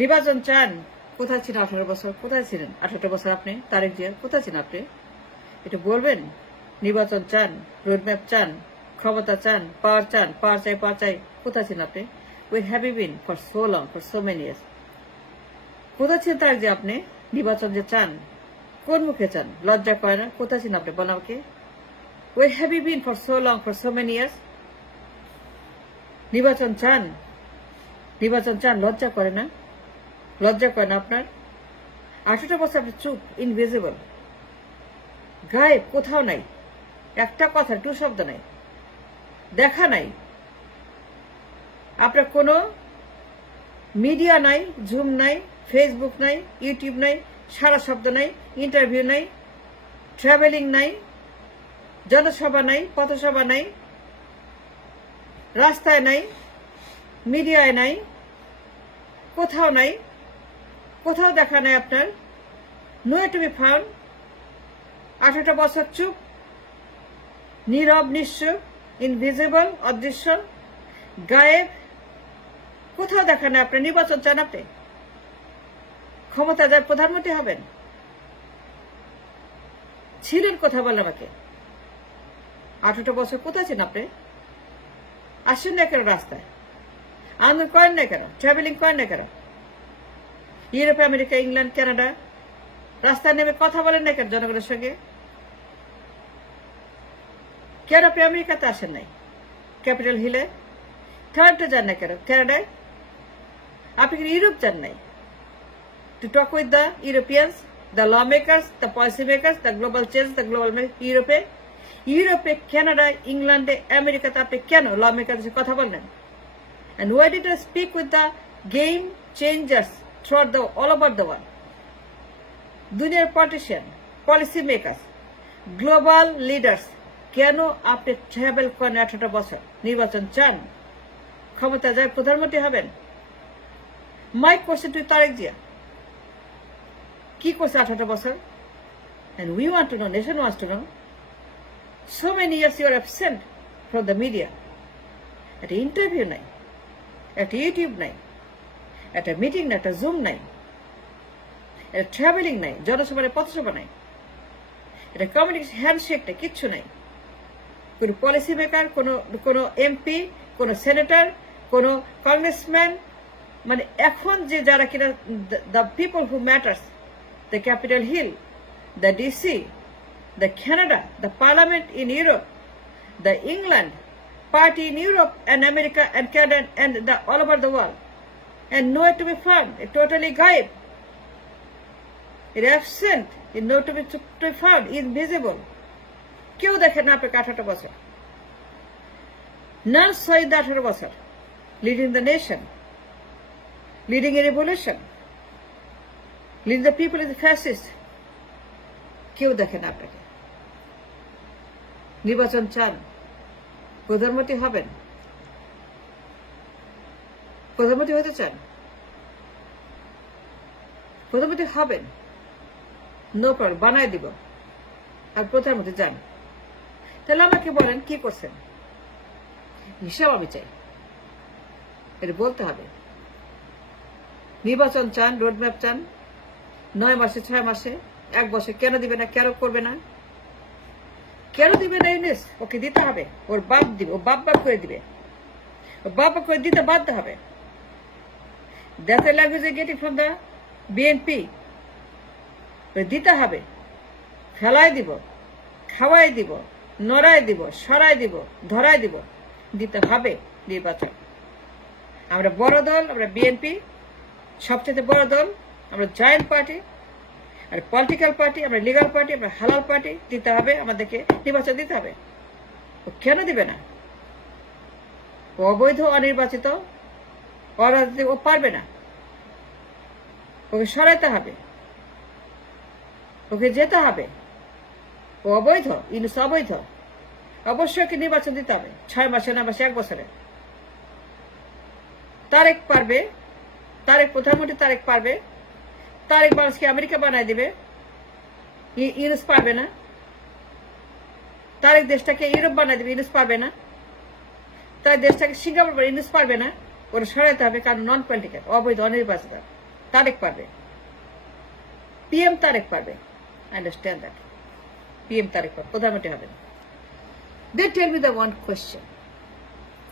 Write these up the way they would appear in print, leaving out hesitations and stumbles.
নির্বাচন চান। কোথায় ছিলেন 18 বছর? কোথায় ছিলেন 18 বছর আপনি? তারেক জিয়া কোথায় ছিলেন আপনি? এটা বলবেন। নির্বাচন চান, রোডম্যাপ চান, ক্ষমতা চান, পাওয়ার চান, পাওয়ার চাই। কোথায় ছিলেন আপনি? We have been for so long, for so many years. কোথায় ছিলেন তারেক জিয়া আপনি? নির্বাচন যে চান, কোন মুখে চান? লজ্জা করে না? কোথায় ছিলেন আপনি? বলেন আমাকে। We have been for so long, for so many years. নির্বাচন চান, লজ্জা করে না? লজ্জা করে না আপনার? 18 বছর আপনি চুপ, ইনভিজিবল, গায়েব, কোথাও নাই, একটা কথা, টু শব্দ নাই, দেখা নাই। আপনার কোনো মিডিয়া নাই, জুম নাই, ফেসবুক নাই, ইউটিউব নাই, সারা শব্দ নাই, ইন্টারভিউ নাই, ট্রাভেলিং নাই, জনসভা নাই, পথসভা নাই, রাস্তায় নাই, মিডিয়ায় নাই, কোথাও নাই, কোথাও দেখা নাই আপনার। নয় টু বি ফাউন্ড। 18 বছর চুপ, নীরব, নিশ্চুপ, ইনভিজিবল, অদৃশ্য, গায়েব, কোথাও দেখা নাই আপনার। নির্বাচন চান আপনি? ক্ষমতা যার প্রধানমন্ত্রী হবেন? ছিলেন কোথায় বলেন আমাকে। 18 বছর কোথায় ছিলেন আপনি? আসেন না কেন রাস্তায়? আন্দোলন করেন না কেন? ট্রাভেলিং করেন না কেন? ইউরোপ, আমেরিকা, ইংল্যান্ড, কানাডা রাস্তায় নেমে কথা বলেন না কেন জনগণের সঙ্গে? কেন আপনি আমেরিকাতে আসেন নাই? ক্যাপিটাল হিলে টরন্টো যান না কেন? কানাডায় আপনি কি ইউরোপ যান নাই? To talk with the Europeans, the law makers, the policy makers, the global change, the global ইউরোপে, কানাডা, ইংল্যান্ডে, আমেরিকাতে আপনি কেন ল মেকারদের কথা বললেন? And why did I speak with the game changers throughout all over the world? দুনিয়ার politician, policy makers, global leaders, কেন আপনি ট্রাভেল করেন 18 বছর? নির্বাচন চান, ক্ষমতা যায়, প্রধানমন্ত্রী হবেন। My question to Tarique Zia, কি করছে 18 বছর? And we want to know, nation wants to know. So many years you are absent from the media. একটা ইন্টারভিউ নাই, একটা ইউটিউব নাই, একটা মিটিং নাই, একটা জুম নাই, একটা ট্রাভেলিং নাই, জনসভা নাই, পথসভা নাই, এটা কমিউনিকেশন হ্যান্ডশেক নাই, কিচ্ছু নাই। কোন পলিসি মেকার, কোন এমপি, কোন সেনেটর, কোন কংগ্রেসম্যান, মানে এখন যে যারা কিনা the people who matters, the Capitol Hill, the DC, the Canada, the Parliament in Europe, the England, party in Europe and America and Canada and all over the world, and nowhere to be found, totally gaib, absent, nowhere to be found, invisible. কেউ দেখেন না আপনাকে 18 বছর। Nurse শহীদ 18 বছর, leading the nation, leading a revolution, leading the people is the fascist. কেউ দেখেন আপনাকে। নির্বাচন চান, প্রধানমন্ত্রী হবেন, প্রধানমন্ত্রী হতে চান, প্রধানমন্ত্রী হবেন, নো প্রবলেম, বানায় দিব, আর প্রধানমন্ত্রী যান। তাহলে আমাকে বলেন কি করছেন, হিসাব আমি চাই, এটা বলতে হবে। নির্বাচন চান, রোডম্যাপ চান, 9 মাসে, 6 মাসে, 1 বছর কেন দিবে না? কেন করবে না? কেন দিবে না? ইউনিস ওকে দিতে হবে, ওর বাপ দিবে, ও বাপ করে দিবে, ও বাপ করে দিতে বাধ্য হবে। That's the language I getting from the BNP. দিতে হবে, ফেলাই দিব, খাওয়াই দিব, নড়াই দিব, সরাই দিব, ধরাই দিব, দিতে হবে নির্বাচন। আমরা বড় দল, আমরা বিএনপি সবচেয়ে বড় দল, আমরা জয়েন্ট পার্টি, আর পলিটিক্যাল পার্টি, আমরা লিগাল পার্টি, আমরা হালাল পার্টি, দিতে হবে, আমাদেরকে নির্বাচন দিতে হবে। ও কেন দিবে না? ও অবৈধ, অনির্বাচিত, অরাজনৈতিক, ও পারবে না। ওকে সরাইতে হবে, ওকে যেতে হবে। ও অবৈধ, ইউনুস অবৈধ, অবশ্যই ওকে নির্বাচন দিতে হবে 6 মাসে, 9 মাসে, 1 বছরে। তারেক পারবে, তারেক প্রধানমন্ত্রী, তারেক পারবে, তারেক বাংলাদেশকে আমেরিকা বানায় দিবে, ইউনুস পারবে না। তারেক দেশটাকে ইউরোপ বানায় দিবে, ইউনুস পারবে না। তার দেশটাকে সিঙ্গাপুর, ইউনুস পারবে না। ওরা সরাইতে হবে, কারণ নন পলিটিক্যাল, অবৈধ, অনির্বাচিত। তারেক পারবে, PM তারেক পারবে। Understand that. PM তারেক পারবে, প্রধানমন্ত্রী হবেন। Then tell me the one question.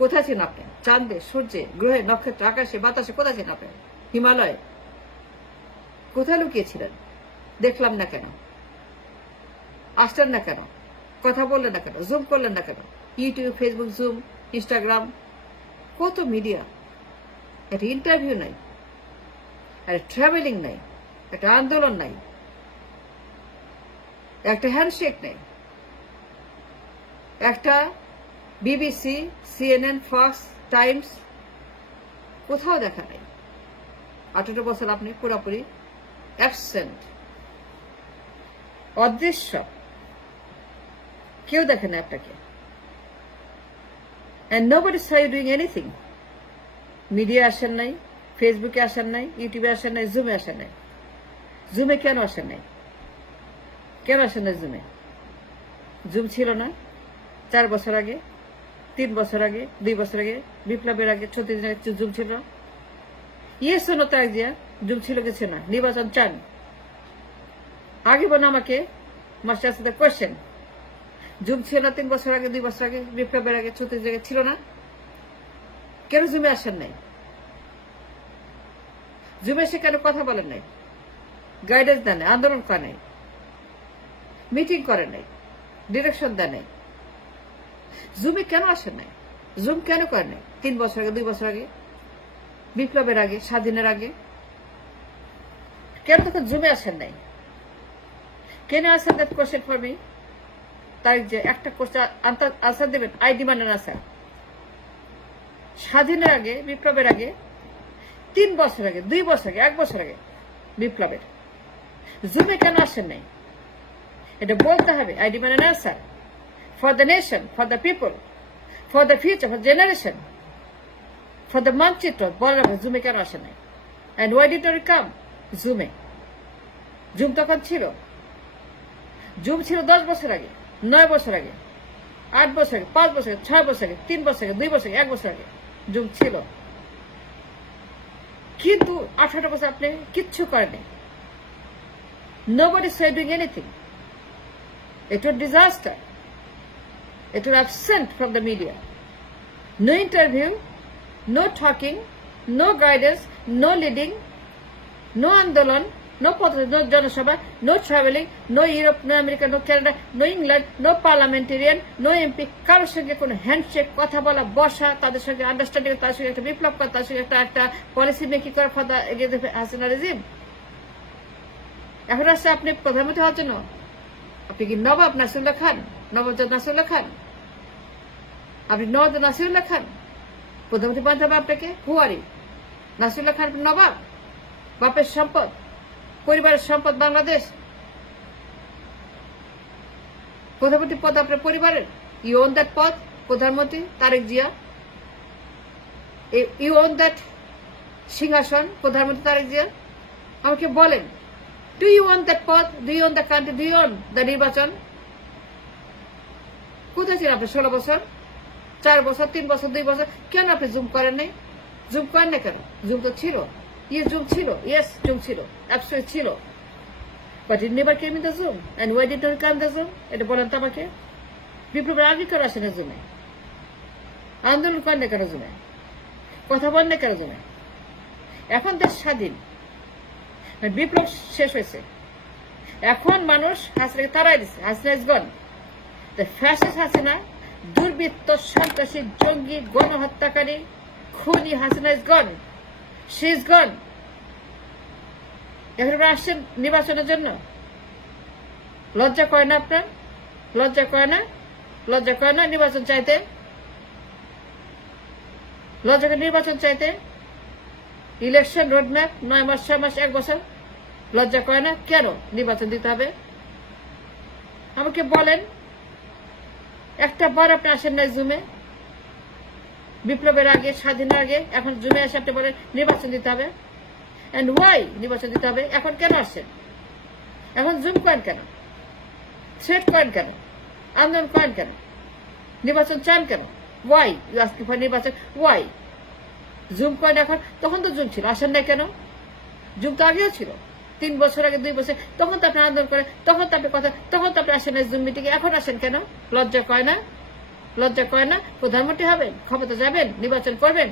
কোথায় ছিলেন আপনি? চাঁদে, সূর্যে, গ্রহে, নক্ষত্র, আকাশে, বাতাসে কোথায় ছিলেন আপনি? হিমালয়ে কোথায় লুকিয়েছিলেন? দেখলাম না কেন? আসলেন না কেন? কথা বললেন না কেন? জুম করলেন না কেন? ইউটিউব, ফেসবুক, জুম, ইনস্টাগ্রাম, কত মিডিয়া। একটা ইন্টারভিউ নাই, একটা ট্রাভেলিং নাই, একটা আন্দোলন নাই, একটা হ্যান্ডশেক নেই, একটা BBC, CNN, ফক্স, টাইমস, কোথাও দেখা নাই। 18 বছর আপনি পুরোপুরি অ্যাবসেন্ট, অদৃশ্য, কেউ দেখে না আপনাকে। And nobody saw you doing anything. Media আসেন নাই, ফেসবুকে আসেন নাই, ইউটিউবে আসেন নাই, জুমে আসেন নাই। জুমে কেন আসেন নাই? কেন আসেন নাই জুমে? জুম ছিল না 4 বছর আগে, 3 বছর আগে, 2 বছর আগে, বিপ্লবের আগে, 36 দিন আগে জুম ছিল না? ইয়েস ও নো তারেক জিয়া, জুম ছিল কিছু না। নির্বাচন চান? আগে বলো আমাকে, মাস্টার সাথে কোয়েশ্চেন। জুম ছিল না 3 বছর আগে, 2 বছর আগে, বিপ্লবের আগে, 36 দিন আগে ছিল না? কেন জুমে আসেন নাই? জুমে এসে কেন কথা বলেন নাই? গাইডেন্স দেন নাই, আন্দোলন করেন নাই, মিটিং করেন নাই, ডিরেকশন দেন নাই। জুমে কেন আসেন নাই? জুম কেন করেন নাই? 3 বছর আগে, 2 বছর আগে, বিপ্লবের আগে, স্বাধীনের আগে কেন তখন জুমে আসেন নাই? কেন আসেন? That question for me. তাই যে একটা কোয়েশ্চেন আনসার দেবেন, আই ডিমান্ড অ্যান আনসার। স্বাধীনের আগে, বিপ্লবের আগে, 3 বছর আগে, 2 বছর আগে, 1 বছর আগে বিপ্লবের জুমে কেন আসেন নাই? এটা বলতে হবে। I demand an answer for the nation, for the people, for the future, for generation, for the মানচিত্র। বলার হবে জুমে কেন আসেন নাই? And why did not come জুমে? জুম তখন ছিল। জুম ছিল 10 বছর আগে, 9 বছর আগে, 8 বছর আগে, 5 বছর আগে, 6 বছর আগে, 3 বছর আগে, 2 বছর আগে, 1 বছর আগে জুম ছিল। কিন্তু 18 বছর আপনি কিচ্ছু করেননি। Nobody said doing anything. It was disaster. It was absent from the media. No interview, no talking, no guidance, no leading, no andolan, no protest, no Janasabha, no traveling, no Europe, no America, no Canada, no England, no parliamentarian, no MP, কারোর সঙ্গে কোনো handshake, কথা বলা, বসা, তাদের সঙ্গে understanding, তাদের সঙ্গে একটা বিপ্লব করা, তাদের সঙ্গে একটা পলিসি মেকিং করা ফর দ্য হাসিনা রেজিম। এখন আসছে আপনি প্রধানমন্ত্রী হওয়ার জন্য। আপনি কি নবাব নাসিরুল্লাহ খান? নবাব নাসিরুল্লাহ খান? আপনি নবাব নাসিরুল্লাহ খান? প্রধানমন্ত্রী বানতে হবে আপনাকে? হুয়ারি নাসিরুল্লাহ খান নবাব? বাপের সম্পদ, পরিবারের সম্পদ বাংলাদেশ। প্রধানমন্ত্রী পদ আপনার পরিবারের। ইউ ওন দ্যাট পদ, প্রধানমন্ত্রী Tarique Zia. You own that সিংহাসন, প্রধানমন্ত্রী তারেক জিয়া। আমাকে বলেন, ডু ইউ ওন দ্যাট পদ? Do you own the country? Do you own the নির্বাচন? কোথায় ছিলেন আপনি 16 বছর, 4 বছর, 3 বছর, 2 বছর? কেন আপনি জুম করেন নাই? জুম করেন না কেন? জুম তো ছিল। জুম ছিল, ইয়েস জুম ছিল, অ্যাবসলিউটলি ছিল। But it never came in the Zoom. And why did not come the Zoom? এটা বলেন তো আমাকে। বিপ্লবের আগে কেন আসে না জুমে? আন্দোলন করেন না কেন জুমে? কথা বলেন না কেন জুমে? এখন দেশ স্বাধীন, বিপ্লব শেষ হয়েছে, এখন মানুষ হাসিনাকে তাড়াই দিচ্ছে। Hasina is gone. The fascist Hasina, দুর্বৃত্ত, সন্ত্রাসী, জঙ্গি, গণহত্যাকারী, খুনি Hasina is gone. She is গন। এখন আপনারা আসছেন নির্বাচনের জন্য। লজ্জা করে না আপনার? লজ্জা করে না? লজ্জা করে না নির্বাচন চাইতে? লজ্জা করে নির্বাচন চাইতে? ইলেকশন রোডম্যাপ 9 মাস, 6 মাস, 1 বছর। লজ্জা করে না? কেন নির্বাচন দিতে হবে? আমাকে বলেন, একটা বার আপনি আসেন নাই জুমে? বিপ্লবের আগে, স্বাধীনের আগে, এখন জুমে এসে আপনি বলেন নির্বাচন দিতে হবে। এন্ড ওয়াই নির্বাচন দিতে হবে? এখন কেন আসছেন? এখন জুম করেন কেন? থ্রেট করেন কেন? আন্দোলন করেন কেন? নির্বাচন চান কেন? ওয়াই ইউ আস্কিং ফর নির্বাচন? ওয়াই জুম করেন এখন? তখন তো জুম ছিল, আসেন নাই কেন? যুগ তো আগেও ছিল, 3 বছর আগে 2 বছর, তখন তো আপনি আন্দোলন করে, তখন তো আপনি কথা, তখন তো আপনি আসেন জুম মিটিংয়ে, এখন আসেন কেন? লজ্জা কয় না? লজ্জা কয় না? প্রধানমন্ত্রী হবেন, ক্ষমতা যাবেন, নির্বাচন করবেন।